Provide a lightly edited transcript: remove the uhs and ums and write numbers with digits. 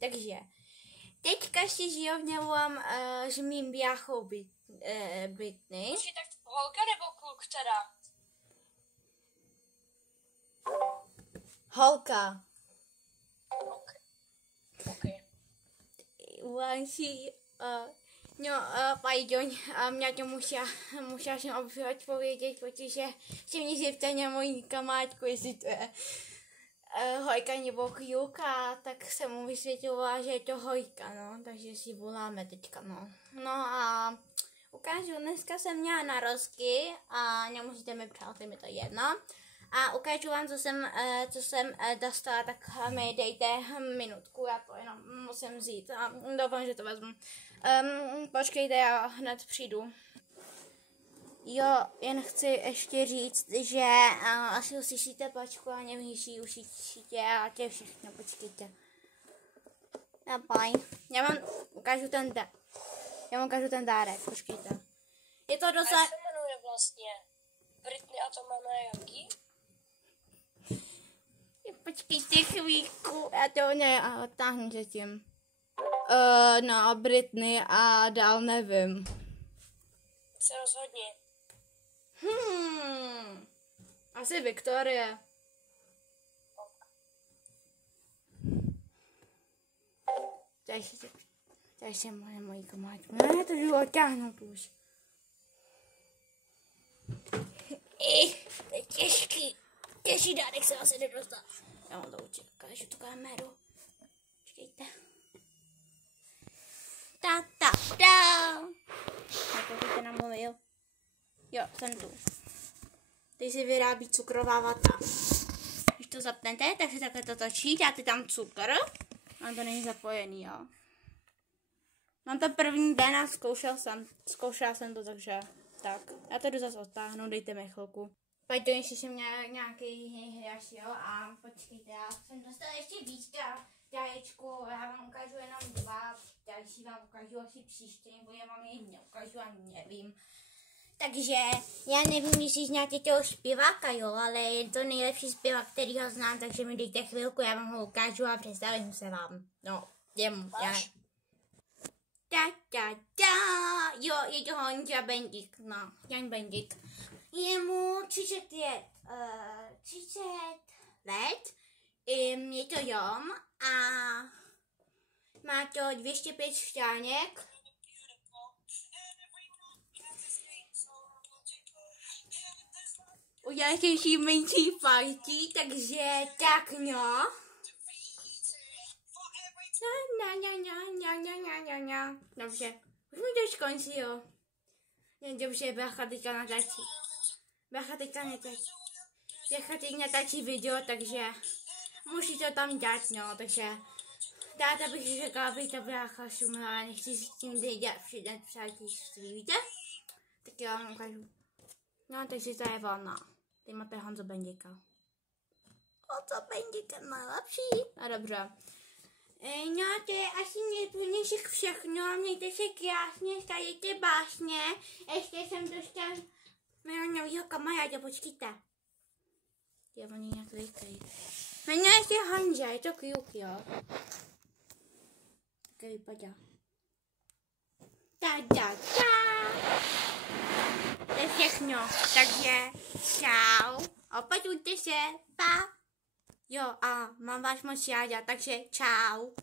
Takže teďka ještě volám, že mým bráchou Britney. Počkej, tak holka nebo kluk teda? Holka. Okay. Volám si, pardon, mě to musela jsem odpovědět, protože se mě zeptali na moji kamarádku, jestli to je hojka nebo kluk, tak jsem mu vysvětlila, že je to hojka, no, takže si voláme teďka, no. No a ukážu, dneska jsem měla narozky a nemusíte mi přát, je mi to jedno. A ukážu vám, co jsem dostala, tak mi dejte minutku, já to jenom musím vzít a doufám, že to vezmu. Počkejte, já hned přijdu. Jo, jen chci ještě říct, že asi uslyšíte plačku a nevýší uslyšíte a tě všechno, počkejte. Já vám ukážu ten dárek, počkejte. Je to docela... Jak se jmenuje vlastně? Britney a to jmenuje jaký? Počkejte chvíľku, já to neodtáhnu zatím. No, Britney a dál nevím. Se rozhodni. Asi Viktorie. Tady se moji kamarádku. Ne, to jdu odtáhnout už. To je těžký. Těžší dárek se asi nedostal. Já mám to ukážu tu kameru. Počkejte. Tak koukejte na mobil. Jo, jsem tu. Teď se vyrábí cukrová vata. Když to zapnete, tak se takhle to točí, dáte tam cukr. A to není zapojený, jo. Mám to první den a zkoušela jsem to, takže tak. Já to jdu zase odtáhnout, dejte mi chvilku. Pojďte, ještě jsem měla nějaký hráč, jo, a počkejte, já jsem dostala ještě víc dárečku, já vám ukážu jenom 2, další vám ukážu asi příště, nebo já vám je neukážu, ani nevím. Takže já nevím, jestli znáte toho zpěváka, jo, ale je to nejlepší zpěvák, který ho znám, takže mi dejte chvilku, já vám ho ukážu a představím se vám. No, jemu, jo, je to Honza Bendik, no, Jan Bendik. Je mu 30 let, je to Rom a má to 205 šťánek. Udělal ještě menší party, takže tak no. Dobře, už mi to skončilo. Dobře, brácha teďka natáčí. Brácha teď natáčí video, takže musí to tam dát, no, takže táta bych řekla, aby ta brácha šumila, nechci s tím dělat přidat přátelství, víte? Tak já vám ukážu. No, takže to je volná. Teď máte Honzo Bendika. Honzo Bendika nejlepší. A dobře. No, to je asi nejprvnější všechno. Mějte se krásně, starejte básně. Ještě jsem dostal mého novýho kamaráda, počkejte. Jo, oni nějak líkají. Jmenuje se Honza, je to kluk, jo. Tak vypadá. To je všechno, takže čau. Opatrujte se, pa. Jo, a mám vás moc ráda, takže čau.